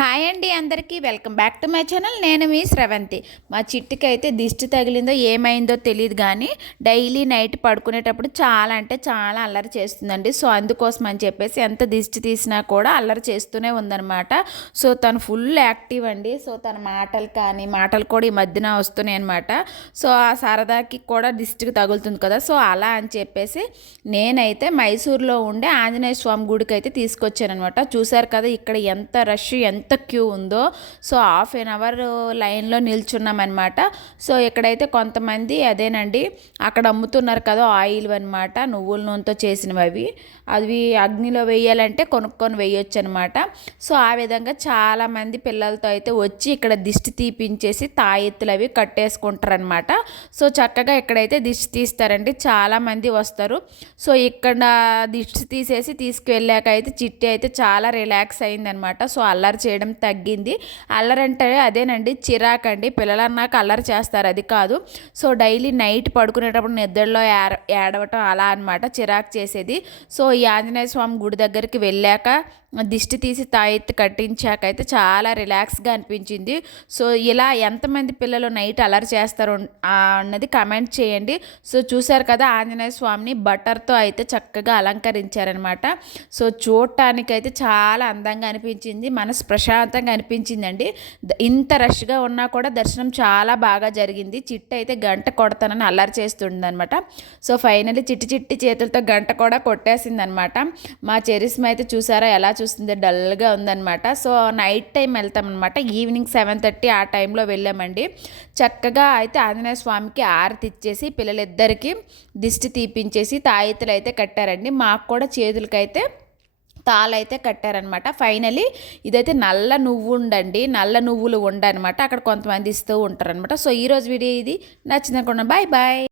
Hi అండి అందరికీ. Welcome back to my channel. నేను మీ స్రవంతి. మా చిట్టుకి అయితే దిష్టి తగిలిందో ఏమైందో తెలియదు కానీ డైలీ నైట్ పడుకునేటప్పుడు చాలా అంటే చాలా అల్లరి చేస్తుందండి. సో అందుకోసం అని చెప్పేసి ఎంత దిష్టి తీసినా కూడా అల్లరి చేస్తూనే ఉందన్నమాట. సో తను ఫుల్ యాక్టివ్ అండి. సో తన మాటలు కానీ మాటలు కూడా ఈ మధ్యన వస్తున్నాయి అనమాట సో ఆ సరదాకి కూడా దిష్టికి తగులుతుంది కదా. సో అలా అని చెప్పేసి నేనైతే మైసూర్లో ఉండే ఆంజనేయ స్వామి గుడికి అయితే తీసుకొచ్చాను అనమాట చూశారు కదా ఇక్కడ ఎంత రష్ ఎంత ఎంత క్యూ ఉందో సో హాఫ్ ఎన్ అవర్ లైన్లో నిల్చున్నామన్నమాట. సో ఇక్కడైతే కొంతమంది అదేనండి అక్కడ అమ్ముతున్నారు కదా ఆయిల్ అనమాట నువ్వుల నూనెతో చేసినవి అవి అవి అగ్నిలో వేయాలంటే కొనుక్కొని వేయొచ్చు అనమాట సో ఆ విధంగా చాలామంది పిల్లలతో అయితే వచ్చి ఇక్కడ దిష్టి తీపించేసి తాయెత్తులు అవి కట్టేసుకుంటారనమాట సో చక్కగా ఇక్కడైతే దిష్టి తీస్తారండి చాలామంది వస్తారు. సో ఇక్కడ దిష్టి తీసేసి తీసుకువెళ్ళాక అయితే చిట్టి అయితే చాలా రిలాక్స్ అయిందనమాట సో అల్లరి చేయడం తగ్గింది. అల్లరంటే అదేనండి చిరాకండి. పిల్లలు అన్నాక అల్లరి చేస్తారు అది కాదు. సో డైలీ నైట్ పడుకునేటప్పుడు నిద్రలో ఏడవటం అలా అనమాట చిరాకు చేసేది. సో ఈ ఆంజనేయ స్వామి గుడి దగ్గరికి వెళ్ళాక దిష్టి తీసి తాయెత్తి కట్టించాకైతే చాలా రిలాక్స్గా అనిపించింది. సో ఇలా ఎంతమంది పిల్లలు నైట్ అలర్ చేస్తారు అన్నది కమెంట్ చేయండి. సో చూశారు కదా ఆంజనేయ స్వామిని బటర్తో అయితే చక్కగా అలంకరించారనమాట. సో చూడటానికైతే చాలా అందంగా అనిపించింది మనసు ప్రశాంతంగా అనిపించిందండి. ఇంత రష్గా ఉన్నా కూడా దర్శనం చాలా బాగా జరిగింది. చిట్టు అయితే గంట కొడతానని అల్లరి చేస్తుండనమాట సో ఫైనల్లీ చిట్టి చిట్టి చేతులతో గంట కూడా కొట్టేసింది అనమాట మా చెరిస్మ అయితే చూసారా ఎలా చూస్తుంది డల్గా ఉందనమాట సో నైట్ టైం వెళ్తామన్నమాట. ఈవినింగ్ సెవెన్ థర్టీ ఆ టైంలో వెళ్ళామండి. చక్కగా అయితే ఆంజనేయ స్వామికి ఆరతి ఇచ్చేసి పిల్లలిద్దరికీ దిష్టి తీపించేసి తాయితలు అయితే కట్టారండి. మాకు కూడా చేతులకైతే తాళైతే కట్టారనమాట ఫైనలీ ఇదైతే నల్ల నువ్వు ఉండండి నల్ల నువ్వులు ఉండనమాట అక్కడ కొంతమంది ఇస్తూ ఉంటారనమాట సో ఈరోజు వీడియో ఇది. నచ్చిందనుకున్నాను బాయ్ బాయ్.